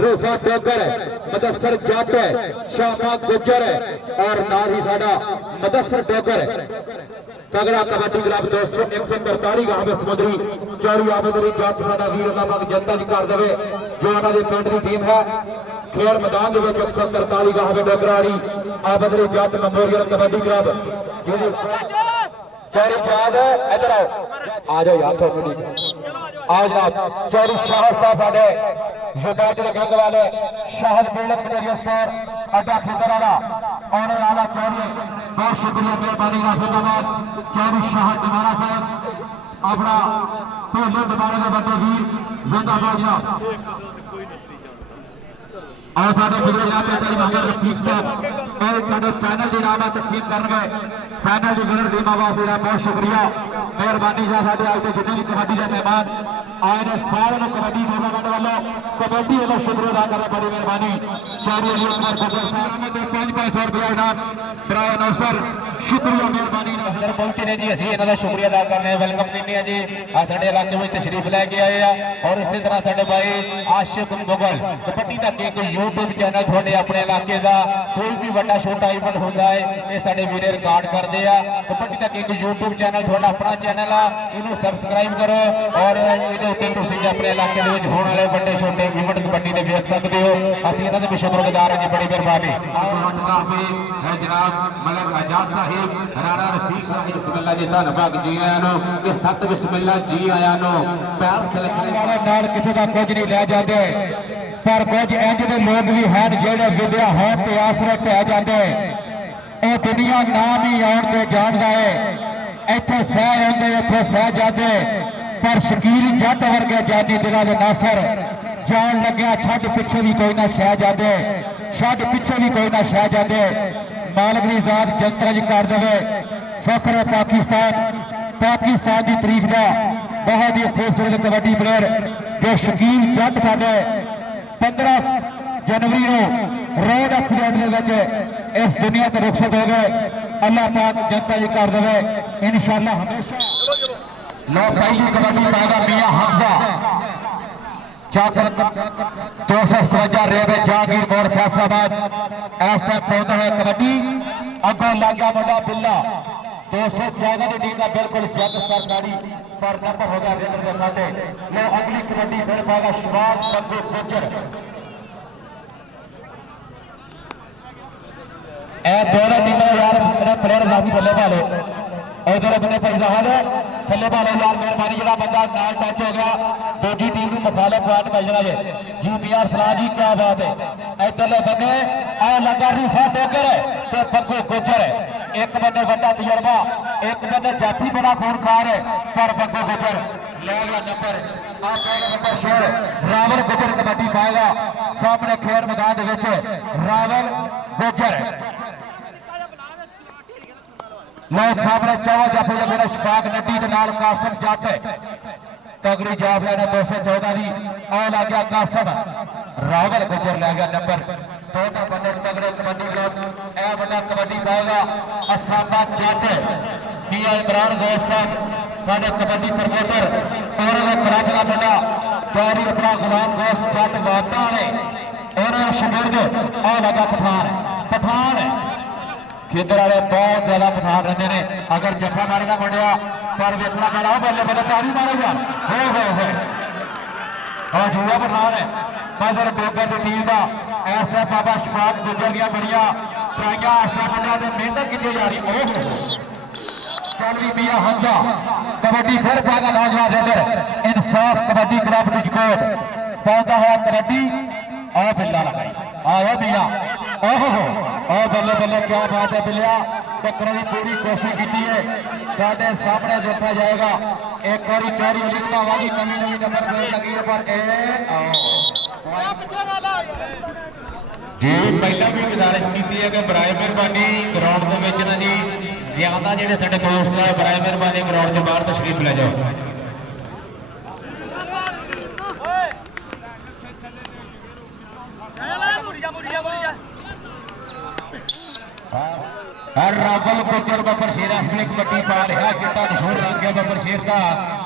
रोजा डोगर मदसर जट शामा गुजर और नाल ही साडा मदसर डोगर तगड़ा कबड्डी क्लब दोस्तों 143 गांव समुद्री चौरी आबद अली जट साडा वीर अल्लाह जनता जी कर देवे जो उन्होंने पिंड की टीम है खेल मैदान के 143 गांव डोगराड़ी आबद अली जट मेमोरियल कबड्डी क्लब चौरी चाद इधर आ जाओ यार थोड़ी आ जनाब चौरी शाह साहब साडे यूनाइटेड गैंग वाले शाहद बिल्डर मटेरियल स्टोर अड्डा खिदरारा आने वाला चौरी बहुत शुक्रिया मेहरबानी राफिकाबाद चौरी शाहद दुबारा साहब अपना पहले दुबारा के बड़े वीर जिंदाबाद जनाब और साडे मिले जनाब पेपर मोहम्मद रफीक साहब और साडे फाइनल की इनाम तकसीम करने फाइनल की विनर टीम वास्ते बहुत शुक्रिया मेहरबानी साडे आज के जितने भी कबड्डी के मेहमान आए ने सारे कबड्डी टूर्नामेंट वालों कबड्डी वालों शुक्रिया अदा करें बड़ी मेहरबानी चौधरी अली अकबर फजल साहब में 500 रुपया इनाम बराए नौसर शुक्रिया मेहरबानी इधर पहुंचे ने जी असं इन्हों का शुक्रिया अदा करने वेलकम करने जी साडे इलाके में तशरीफ लैके आए हैं और इसी तरह साडे भाई आशिक मुगल कबड्डी का एक यूट्यूब चैनल थोड़े अपने इलाके का कोई भी बड़ा छोटा इवेंट होता है ये साडे वीरे रिकॉर्ड करते हैं कबड्डी का एक यूट्यूब चैनल थोड़ा अपना चैनल आ इनू सबसक्राइब करो और अपने इलाके होने वाले बड़े छोटे इवेंट कबड्डी के देख सकते हो असं इन्होंने भी शुक्रगुजार हैं बड़ी मेहरबानी जनाब मलक आजाद साहिब राणा रफीक साहिब बिस्मिल्लाह जी धन्नवाद जी आया कि सत बिस्मिल्लाह जी आया पैर सिलखने वाले नाल किसी का कुछ नहीं लै जाते पर कुछ इंज के लोग भी हैं जेडे विद्या होने ते आसरे पै जाते ये दुनिया नाम ही आउण ते जानदा है इत्थे सह आंदे इत्थे सह जाते पर शकील जट वर्गे जानी दिला दे नासर जान लग्या छड़ पिछे भी कोई ना शह जाते छड़ पिछे भी कोई ना शह जाते मालक की जात जनता जी कर देवे फखर पाकिस्तान पाकिस्तान की तारीफ का बहुत ही खूबसूरत कबड्डी प्लेयर जो शकील जट साडे 15 जनवरी को रोड एक्सीडेंट इस दुनिया से रुखसत हो गए अल्लाह पाक जनता जी कर देवे इंशाअल्लाह हमेशा लो भाई कबड्डी पाएगा मियां हमजा चाकर 257 रेवे जहांगीर मोड़ फैसलाबाद इस टाइम पहुंचा है कबड्डी अगों लागा मुंडा बिल्ला 214 की टीम का बिल्कुल जग सरकारी पर नंबर होगा विनर के खाते लो अगली कबड्डी फिर पाएगा शबाब बंदू गुजर दोनों टीमें यार मेरे प्लेयर काफी थले पालो उधर अपने पैसा थले पालो यार मेहरबानी जो बंदा नाल टच हो गया दूसरी टीम को मुखालिफ पॉइंट मिलना है जी मियां फराज जी क्या बात है इधरले बने आ लगा रूफा डोगर तो बंदू गुजर एक बंदे बड़ा तजर्बा एक बंदे जाती बड़ा खूनखार है पर बंदू गुजर ले गया नंबर शेर रावल गुजर कबड्डी पाएगा सामने खेल मैदान रावल गुजर लोग सामने चौवा जाफे मेरा शफाक नड्डी के नाल कासिम जट तगड़ी जाफे ने 214 की आ ला गया कासिम रावल गुजर लै गया नंबर दोनों बंदे तगड़े कबड्डी क्लब ए बंदा कबड्डी पाएगा असाबा जट मियां इमरान गौस साहब साडे कबड्डी प्रमोटर और क्लब का बंदा चौरी अपना गुलाम गौस जट वादा ने और शगिर्द आ लगा पठान खेतर वाले बहुत ज्यादा पठान रहते हैं अगर जफा मारेगा मुंडिया पर वेखना पैना बल्ले बल्ले तारी मारेगा हो जुआ पठान है मगर डोगर की टीम का इस टाइम बाबा शफाक गुजर दिया बड़िया ट्राइया इस टाइम बंदा मेहनत की जा रही चौधरी मियां हमजा कबड्डी फिर पाएगा नौजवान इधर इंसाफ कबड्डी क्लब टुजकोट पौधा है कबड्डी और बिल्ला लगाई आया मियां ओहो और बल्ले बल्ले क्या बात है बिलिया टक्कर की पूरी कोशिश की है साढ़े सामने देखा जाएगा एक बारी चौरी लिखना वाली नवी नंबर प्लेट लगी है पर जी पहला भी गुजारिश की है कि बराए मेहरबानी ग्राउंड के ना जी ज्यादा जो साडे दोस्त है बराए मेहरबानी ग्राउंड से बाहर तशरीफ ले जाओ रावल गुजर बबर शेर कबड्डी पा रहा चिट्टा मशहूर रंग है बबर शेर का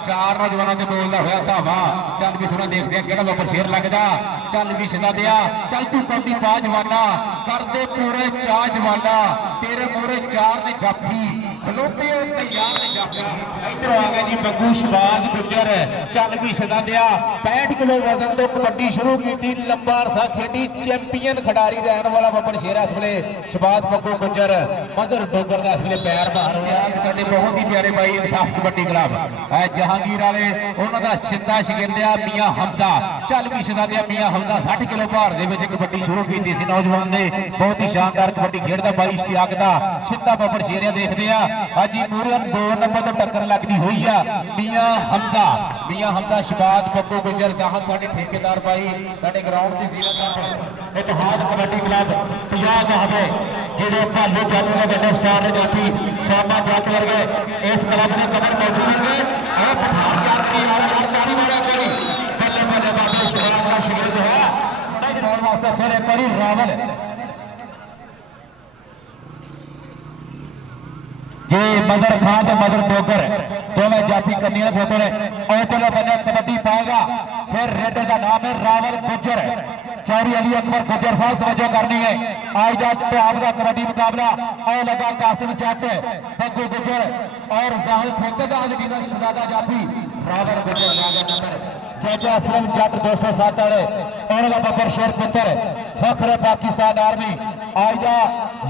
चार नौजवानों के बोलता हुआ धावा। चल भी सुना देखते हैं किहड़ा बब्बर शेर लगदा। चल भी सदा दिया चल तू कबड्डी पा जवाना करते पूरे चार जवाना तेरे पूरे चार ने जाफी खलोते तैयार ने जाफी। इधर आ गया जी बग्गू शबाज गुजर। चल भी सदा दिया 65 किलो वजन तो कबड्डी शुरू की लंबा अरसा खेडी चैंपियन खिडारी रहने वाला बब्बर शेर इस वे शबाज बग्गू गुजर मजर डोगर का इस वे पैर बाहर होया। साडे बहुत ही प्यारे भाई इंसाफ कबड्डी क्लब जहांगीर वाले उन्होंने सिद्धा शिगिरदिया मियां हमदा। चल भी सदा दिया मियां हमदा 60 किलो भार दे विच कबड्डी शुरू की सी नौजवान ने बहुत ही शानदार कबड्डी खेडदा बाई इश्तियाक दा सिद्धा बब्बर शेर देखते हैं अज पूरे 2 नंबर तो टक्कर लगती हुई है। मियां हमदा शबाज बग्गू गुजर जहां साडे ठेकेदार भाई साडे ग्राउंड की सीरत इतिहाद कबड्डी क्लब 50 का हमें जिहड़े भालू जादू के बड़े स्टार ने जाती सामा जट वर्गे इस क्लब ने कमर मौजूद होंगे और पठान यार की तारी मारा करी बल्ले बल्ले बाबे शबाज का शिगिर्द है और वास्ते फिर एक बारी रावल जे मदर खान तो मदर डोगर दोवें जाफी करनी फोटो ने औतले बने कबड्डी पाएगा। फिर रेडर का नाम है रावल गुजर चौरी अली अकबर गुजर साहब तवज्जो करनी है। आज का आपका कबड्डी मुकाबला और लगा कासिम जट बग्गू गुजर और जाहिद ठेकेदार जी शहजादा जाफी रावल गुजर लागा नंबर जज असलम जट 207 वाले उन्होंने बब्बर शेर पुत्र फखर पाकिस्तान आर्मी आज का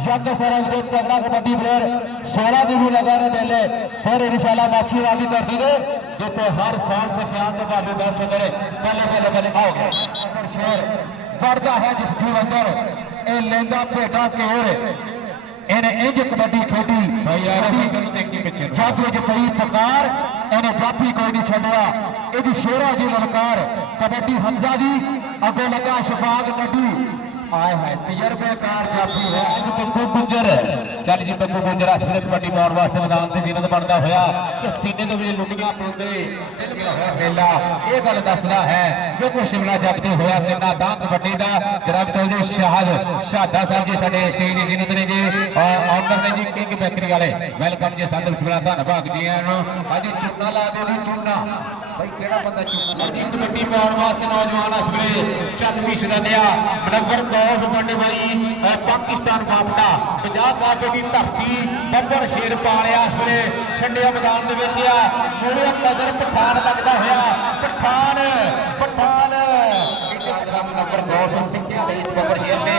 यंग सरंग के तगड़ा कबड्डी प्लेयर 16 दिन लगाने मेले फिर इंशाल्लाह माछी वाली धरती ने जिते हर साल सफियान तो भालू दस करे पहले पहले पहले आओगे बब्बर शेर बढ़ता है जिस जीव अंदर ए लेंदा भेटा के ओर इन्हें इंज कबड्डी खेडी जाफी च पई पुकार इन्हें जाफी कोई नहीं छड़िया यदि शेरा की ललकार कबड्डी हमजा दी अगो लगा शफाक नड्डू आए है तजर्बेकार जाफी है बग्गू गुजर। चल जी बग्गू गुजर इस वे कबड्डी पाने वास्ते मैदान की जीनत बनता होया कि सीने के विच लुटियां पाउंदे मेला ये गल दसदा है जो शिमला जगदे होया किन्ना दां कबड्डी दा जनाब चौधरी शहादा साहब जी साडे स्टेज की जीनत ने जी ऑनर ने जी किंग बेकरी वाले वेलकम जी संत बिस्मिल्लाह धन्नवाद जी अज चूना ला दे जी चूना भाई केड़ा बंदा चूना जी कबड्डी पाने वास्ते नौजवान इस वे चल भी सदा नंबर साडे भाई पाकिस्तान वापटा 50 कापे की धरती बब्बर शेर पा लिया इस वे छंडिया मैदान के मुड़े कदर पठान लगता होया पठान पठान नंबर 2 सिक्खिया इस बब्बर शेर ने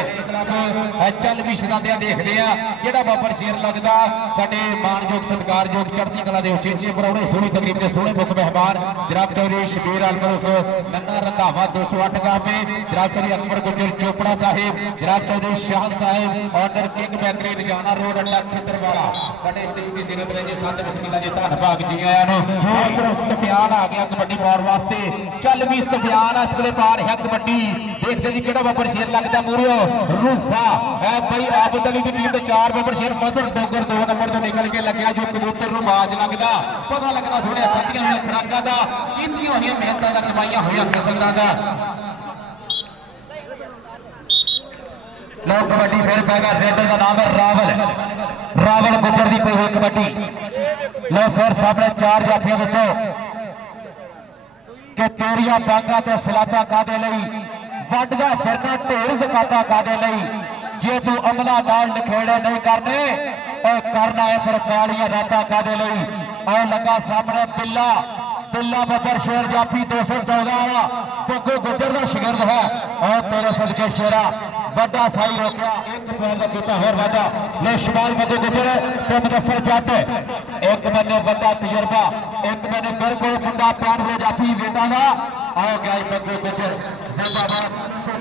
चल भी सदा देखते हैं कि बब्बर शेर लगता साडे मानयोग सत्कारयोग चढ़ती कला के उचेचे परौड़े सोहनी तकरीब के सोहने मुख मेहमान जनाब चौधरी शबीर अलमरूफ नन्ना रंधावा 208 कापे जनाब चौधरी अकबर गुजर चोपड़ा साहिब जनाब Chaudhry Shahan Sahib order King Bakery Rajana road Adda Khidarwala साडे स्टेज की जीनत ने जी संत बिस्मिल्लाह जी धन्नवाद जी आया जो इधर सफियान आ गया कबड्डी पाने वास्ते। चल भी सफियान इस वे पा रहा कबड्डी देखते जी कि बब्बर शेर लगता मूरियो रूफा है भाई आबद अली की टीम के 4 बब्बर शेर मदर डोगर 2 नंबर तो निकल के लग्या जो कबूतर नूं बाज लगता पता लगना थोड़े थकिया हुई खुराकां दा कीतियां हुई मेहनतां दा कमाईयां हुई किस्मां दा लो कबड्डी फिर पैगा रेडर का नाम है रावल गुजर की कोई हुई कबड्डी लो फिर सामने 4 जाफियों बच्चों कि तेरिया बांगा ते सलादा कादे लई वड्डदा फिरना ढेर ज़काता कादे लई जे तू अमला नाल नखेड़े नहीं करने और करना है फिर कालियां रातां कादे लई और लगा सामने बिल्ला बब्बर शेर जाफी 214 वाला बग्गू गुजर का शिगिर्द है और तेरे सदके शेरा वड्डा साई रोकिया एक पैर का किता होर वादा ले शमाल बग्गू गुजर ते मुदस्सर जट एक मैंने बड़ा तजर्बा एक मैंने बिल्कुल मुंडा पैन हो जाफी बेटा का आओ गया बग्गू गुजर जिंदाबाद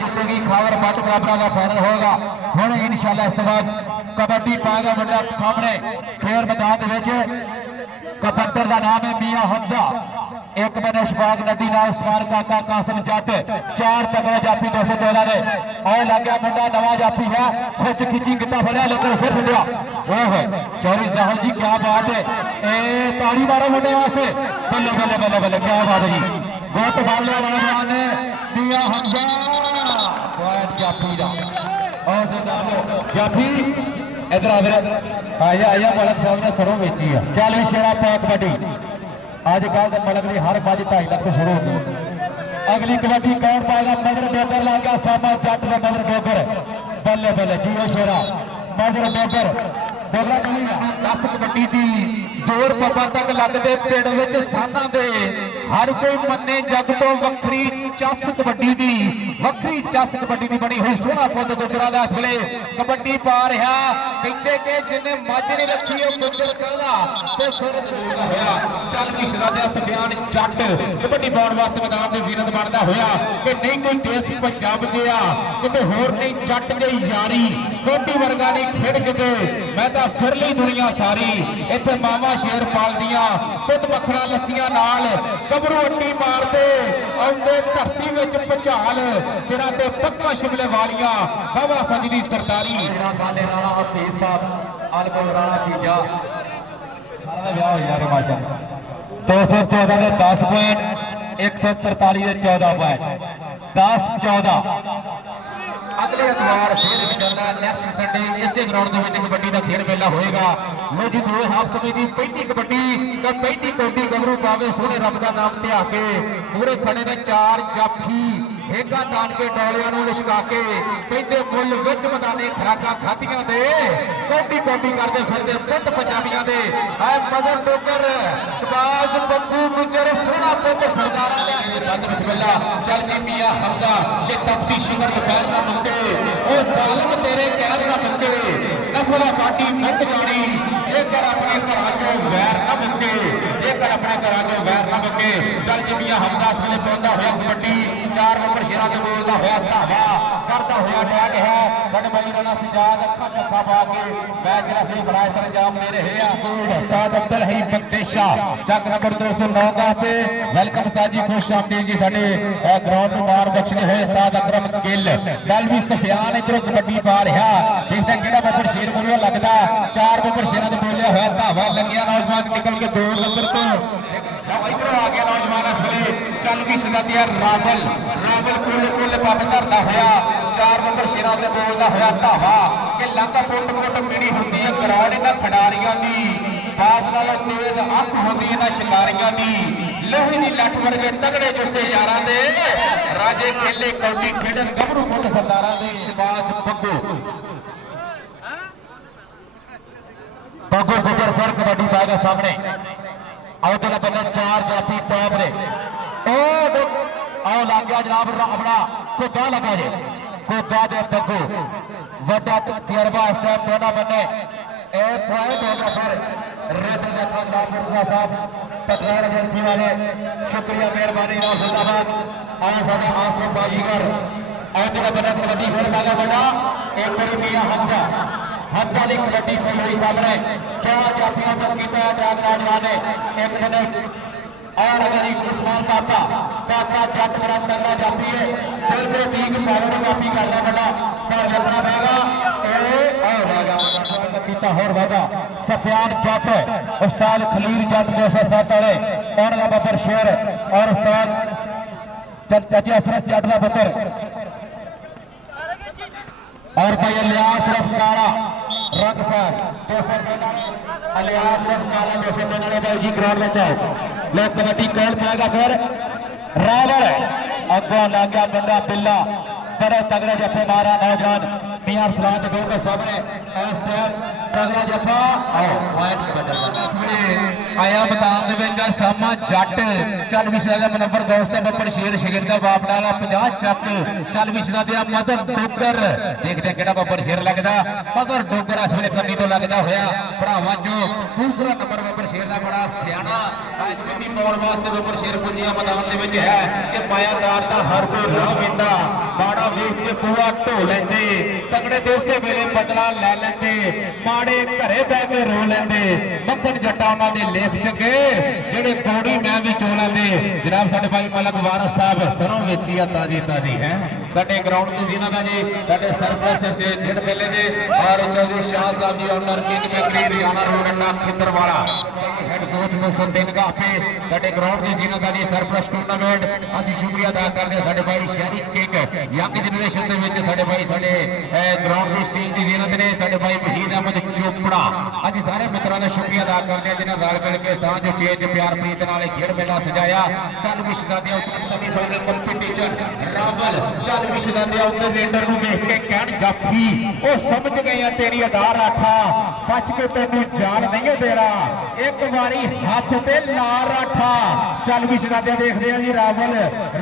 जितनी खावर मत मुकाबला का फाइनल होगा हम इंशाल्लाह इस बाद कबड्डी पाएगा मुंडा सामने फिर मैदान कबड्डर का नाम है मियां हमजा एक मैंने शफाक नदी नाल उस्मान काका कासिम जट 4 तगड़े जाफी 214 ने और लग गया मुंडा नवा जाफी है खुच खिची किता फड़िया लेकिन फिर छड़िया ओह चौरी साहब जी क्या बात है ए ताड़ी मारो मुंडे वास्ते बल्ले बल्ले बल्ले बल्ले क्या बात है जी बहुत साल नौजवान ने मियां हमजा पॉइंट जाफी दा और जाफी इधर आ आया आया मालक साहब ने सरों बेची है 40 शेरा पा कबड्डी अजकल के मलक की हर बाजी 2.5 लाख तो शुरू होती है। अगली कबड्डी कौन पाएगा? मदर डोगर ला गया सामा जट व मदर डोगर। बल्ले बल्ले जी ओ शेरा मदर डोगर डोगरा नहीं 10 कबड्डी दी जोर पप्पा तक लगते पिंड विच साना दे हर कोई मन्ने जग तो वक्री चस कबड्डी दी वक्री चस कबड्डी दी बनी हुई सोहना पुत डोगरा दा इस वेले कबड्डी पा रहा कहते कि जिन्हें मज नहीं रखी है गुजर कहदा ते सिर जरूर होया चल की शरादा सफियान जट कबड्डी पाउण वास्ते मैदान दे जीरत बनदा होया कि नहीं कोई देश पंजाब जिया किते होर नहीं जट जी यारी कोटी वर्गा नहीं खेड किते मैं तां फिर ली दुनिया सारी इत्थे मावा शेर पालदियां खुद मखना लस्सियां नाल कबरू अट्टी मारदे आउंदे धरती विच भुचाल सिरां ते पक्का शिमले वालियां बाबा सजदी सरदारी साडे राणा हफीज साहब अलगो राणा तीजा सारा विआह हो जाए माशाअल्लाह 214 के 10 पॉइंट 143 के 14 पॉइंट 10-14 अगले एतवार फिर इंशाअल्लाह नेक्स्ट संडे इसे ग्राउंड के कबड्डी का खेल मेला होएगा। लो जी दो हाफ समय की पहली कबड्डी तो पहली कबड्डी गबरू पावे सोने रब का नाम ध्या के पूरे खड़े ने 4 जाफी हेगा तान के डोलियां लिशका के कहते मुल विच मैदाने खुराकां खादियां दे कौडी कौडी करते फिरदे पुत पंजाबियां दे है मदर डोगर शबाज बब्बू गुजर सोना पुत सरदारां दे संग बिस्मिल्लाह चल जी मियां हमजा के तपती शिवर खैर ना मंगे ओ जालिम तेरे कहर ना मंगे नस्ल साडी मिट जानी जेकर अपने घरां चों वैर ना मंगे जेकर अपने घरां चों वैर ना मंगे चल जी मियां हमजा इस वेले पहुंचदा होया कबड्डी 4 नंबर शेरा के बोलदा होया धावा करदा होया डैड है साडे भाई राणा सजाद अखां जफ्फा पा के मैच रफी बड़ा सरंजाम दे रहे हैं उस्ताद अब्दुल हईम बख्तेशा चक नंबर 209 का पे वेलकम उस्ताद जी खुश आमदीद जी साडे ग्राउंड ਨੂੰ ਮਾਰ ਬਖਸ਼ਣੇ ਹੋਏ ਉਸਤਾਦ ਅਕਰਮ ਗਿੱਲ ਕੱਲ ਵੀ ਸਫਿਆਨ ਇਧਰੋਂ ਕਬੱਡੀ ਪਾ ਰਿਹਾ ਦੇਖਦਾ ਕਿਹੜਾ ਬੱਬਰ ਸ਼ੇਰ ਕੋਲੋਂ ਲੱਗਦਾ 4 ਬੱਬਰ ਸ਼ੇਰਾਂ ਦੇ ਬੋਲਿਆ ਹੋਇਆ ਧਾਵਾ ਲੱਗਿਆ ਨੌਜਵਾਨ ਨਿਕਲ ਕੇ 2 ਨੰਬਰ ਤੋਂ ਇਧਰੋਂ ਆ ਗਿਆ ਨੌਜਵਾਨ ਇਸ ਵੇਲੇ ਚੱਲ ਗਈ ਸ਼ਦਾਦੀਆ ਰਾਵਲ ਕੁੱਲ ਪੱਬ ਧਰਦਾ ਹੋਇਆ 4 ਨੰਬਰ ਸ਼ੇਰਾਂ ਦੇ ਬੋਲਦਾ ਹੋਇਆ ਧਾਵਾ ਕਿ ਲੰਗ ਪੁੱਟ ਮੀਣੀ ਹੁੰਦੀ ਹੈ ਗਰਾਊਂਡ ਇਹਨਾਂ ਖਿਡਾਰੀਆਂ ਦੀ ਬਾਜ਼ ਨਾਲੋਂ ਤੇਜ਼ ਅੱਖ ਹੁੰਦੀ ਇਹਨਾਂ ਸ਼ਿਕਾਰੀਆਂ ਦੀ लोहे की लठ वर्गे तगड़े जुस्से यारां दे राजे खेले कौडी खेडन गबरू पुत सरदारां दे शबाज पग्गू गुजर फिर कबड्डी पाएगा सामने आउट बने 4 जाफी टॉप ने आओ लग गया जनाब अपना कोदा लगा जे कोदा दे पग्गू वड्डा तजर्बा इस टाइम दोनों बने एक पॉइंट होगा फिर रसल का खानदार मुर्तजा साहब पटवार एजेंसी वाले शुक्रिया मेहरबानी जिंदाबाद और साढ़े आसिफ बाजीगर और जो बना कबड्डी फिर मांगा बड़ा एक करी मियां हमजा की कबड्डी फिर हुई सामने 4 जातियों को किया नौजवान ने 1 मिनट और अगर एक उस्मान काका जट बड़ा करना चाहती है फिर को ठीक फॉरवर्ड काफी करना बड़ा पर रखना पड़ेगा होर वादा सफियान जट उस्ताद खलील जट 207 वाले उन्होंने बब्बर शेर और उस्ताद चाचा अशरफ जट का पुत्र और भाई अलियास रफकारा रंग साहब 200 अलियास रफकारा 200 भाई जी ग्राउंड में चाहे लोग कबड्डी कौन पाएगा फिर रावल अगों लग गया मुंडा बिल्ला बड़े तगड़े जफे मारा नौजवान मियां सलाद के सामने तगड़ा जफा आया मैदान सामा जट चल विशा का मुनव्वर दोस्त बब्बर शेर शिगिर का बाप डाला 50 चक चल विशा दिया मदर डोगर देखते कि बब्बर शेर लगता मदर डोगर इस वे कमी तो लगता होया भरावां चो दूसरा नंबर बब्बर शेर का बड़ा सियाना जिम्मी पाउण वास्ते बब्बर शेर पुजिया मैदान है कि मायादार का हर कोई राह मिलता माड़ा वेख के पूरा ढो लेंदे तगड़े देसे वेले बदला लै लेंदे माड़े घरे बह के रो लेंदे मक्खन जट्टा उन्होंने लेख चुके जेडे कौड़ी मैं भी चो लेंदे जनाब साडे भाई मलक वारस साहब सरों वेची आ ताजी है साडे ग्राउंड की जिन्हां दा जी साडे सरपंच से दिन मेले ने और Chaudhry Shah Sahab ji owner King Bakery Haryana road नाथ खिंदरवाला कोच मुसुद्दीन काफी साडे ग्राउंड की जीनत दी सरप्लस टूर्नामेंट असं शुक्रिया अदा करते हैं साडे भाई शहरी किंग यंग जनरेशन के विच साडे भाई साडे ग्राउंड की स्टेज की जीनत ने साडे भाई वहीद अहमद चोपड़ा अज सारे मित्रों का शुक्रिया अदा करते हैं जिन्हें रल मिल के सांझ चेज प्यार प्रीत नाल खेल मेला सजाया। चल विशेषता सेमीफाइनल कंपीटीशन रावल चल विशेषता उधर रेडर को देख के कहन जाफी वो समझ गए तेरी अदा राठा बच के तेन जान नहीं देना एक बारी हाथ से ला राठा। चल भी शराबिया देखते हैं जी रावल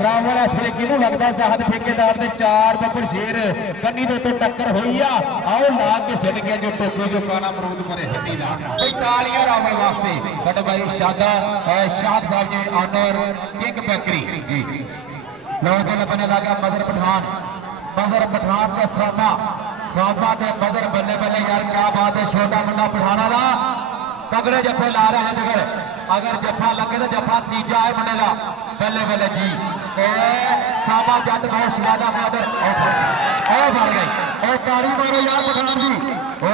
रावल इस वे कि लगता साहद ठेकेदार ने 4 बब्बर शेर कन्नी तो टक्कर हुई आ आओ ला के सिट गया जो टोको जो काना मरूद मरे सिटी का कोई तालियां रावल वास्ते साडे भाई शादा शाद साहब जी ऑनर किंग बेकरी जी लोग बने लगा मदर पठान के सामा के बदर बल्ले बल्ले यार क्या बात है छोटा मुंडा पठाना का तगड़े जफे ला रहे हैं जिगर अगर जफा लगे तो जफा तीजा है मुंडे का बल्ले बल्ले जी सामा जट बहुत शिवादा मदर मर गई कारी मारो यार पठान जी हो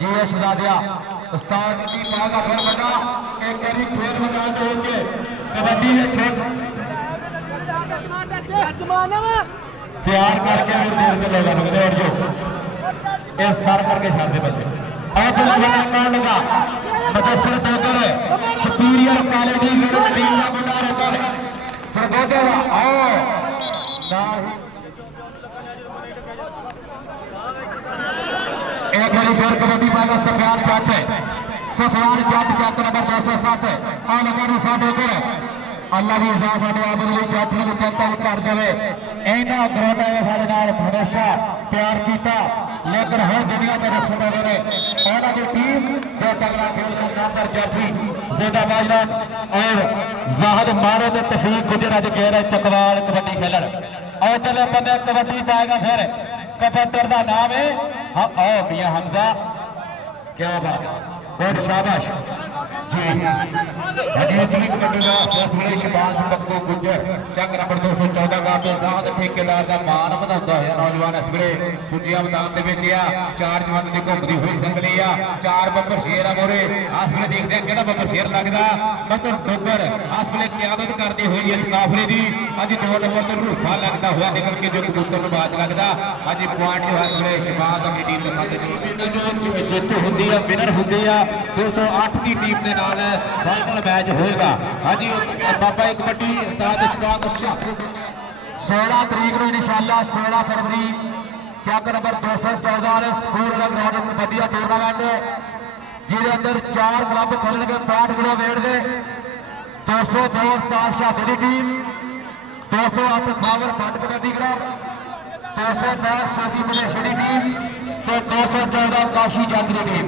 जी ये शहजादिया उस्ताद की मां का घर बना एक बारी खेल मैदान के कबड्डी तैयार करके और देर के लोग लगते और जो ये सर करके छाड़ते बच्चे लगा मदसर दोगर सुपीरियर क्वालिटी टीम का मुंडा रेकर सरगोदर आओ एक बार फिर कबड्डी पाएगा सफियान जट जट नंबर 207 और नंबर 7 अल्लाह की इजाजत साडे आप बदली जाफी को कैप्टन कर देवे इन्हां ग्राउंडां ने साडे नाल हमेशा प्यार किया लेकिन हर दुनिया के रक्षण हो रहे उन्हां की टीम जो तगड़ा खेल रहा पर जाफी जिंदाबाद और जाहिद मारो ते तफीक गुजर अज गए चकवाल कबड्डी खेलन और चलो बंदे कबड्डी पाएगा फिर कबड्डर का नाम है आओ मियां हमजा क्या बात बहुत शाबाश जी शबाज पप्पू गुजर चक नंबर 214 का आजाद ठेकेदार का मान बढ़ाता है नौजवान इस वे दूजिया मैदान आ 4 जवान की घूमती हुई संगली आ 4 बब्बर शेर आ मोरे इस वे देखते हैं कि बब्बर शेर लगता मगर डोगर इस वे क्यादत करती हुई इस काफले की अज 2 नंबर तो रूफा लगता हुआ निकल के जो कबूतर बाज लगता अज पॉइंट जो इस वे शबाज अपनी टीम के खाते जो जित होंगी विनर होंगी 208 की टीम के नाल फाइनल मैच होएगा। हाँ जी बाबा एक कबड्डी उस्ताद इशफाक 16 तरीक को इंशाअल्लाह 16 फरवरी चक नंबर 214 स्कूल ग्राउंड कबड्डी का टूरनामेंट जिसके अंदर 4 क्लब खेलने 65 किलो वेट के 202 उस्ताद शादी की टीम 208 खावर फट कबड्डी क्लब 210 सोफी मलेशिया की टीम तो 214 काशी जंग की टीम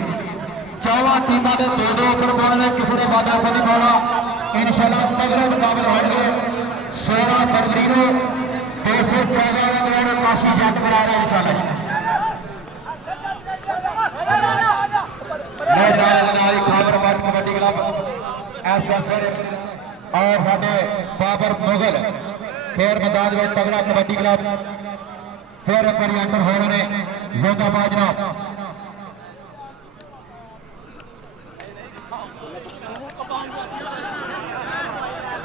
4 टीमों ने 2-2 ओवर पाने किसी ने वादा को नहीं पाना इंशाअल्लाह तगड़े मुकाबले होंगे 16 फरवरी को 214 काशी जंग करा रहे इंशाअल्लाह खबर मट कबड्डी क्लब और साडे बाबर मुगल फिर मैदान में तगड़ा कबड्डी क्लब फिर एक बार एंटर हो रहे हैं जिंदाबाद जनाब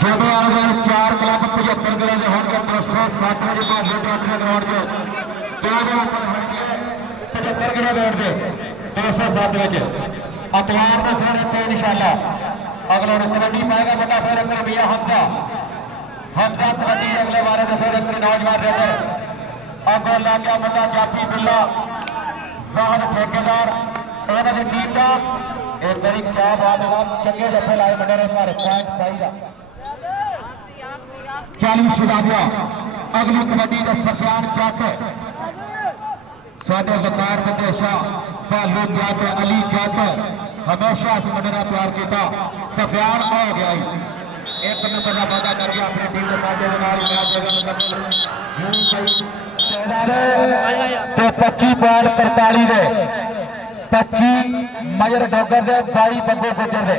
जब अगर 4 क्लब 75 किलो के होंगे 207 की भाजपा अपने ग्राउंड के 75 किलो वेट के 207 अतवार का सर इतने इंशाअल्लाह अगला कबड्डी पाएगा बड़ा फिर एक मियां हमजा कबड्डी अगले बारे में फिर एक नौजवान रेडर अगो लग गया बड़ा जाफी बिल्ला जाहिद ठेकेदार उन्होंने टीम का एक बारी क्या बात है चंगे जफे लाए मंडे ने हमारे पॉइंट सही का 40 शहजादिया अगली कबड्डी का सफियान जट साडे वकार बंदेशा भालू जट अली जट हमेशा इस मुंडे ने प्यार किया सफियान आ गया एक नंबर का वादा कर गया अपनी टीम के तो 25.43 25 मजर डोगर दे 22 बग्गो गुजर दे